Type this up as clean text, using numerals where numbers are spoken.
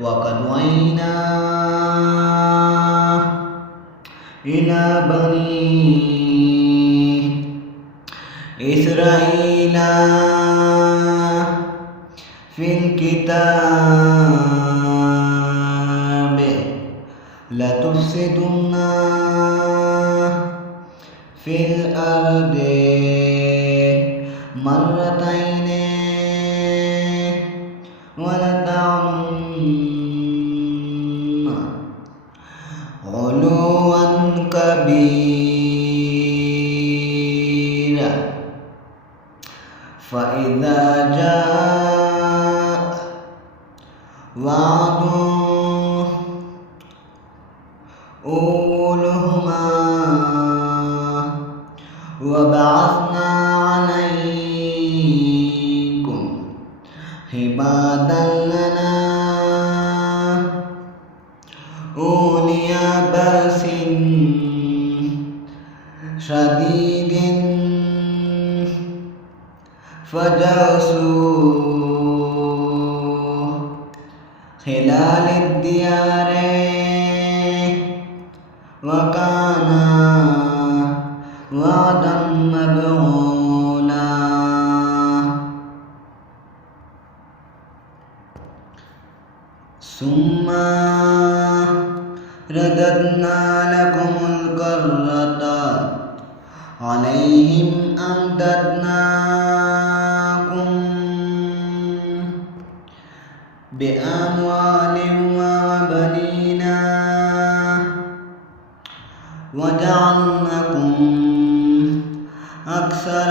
وقضينا إلى بني إسرائيل في الكتاب لتفسدن في الأرض مرتين ولتعلن علوا كبيرا فإذا جاء وعد أولهما وبعثنا عليكم عبادا لنا أولي بأس شديد فجاسوا خلال الديار وكان وعدا مفعولا. ثم رددنا لكم الكرة عليهم أمددناكم بأموال وبنين وجعلناكم أكثر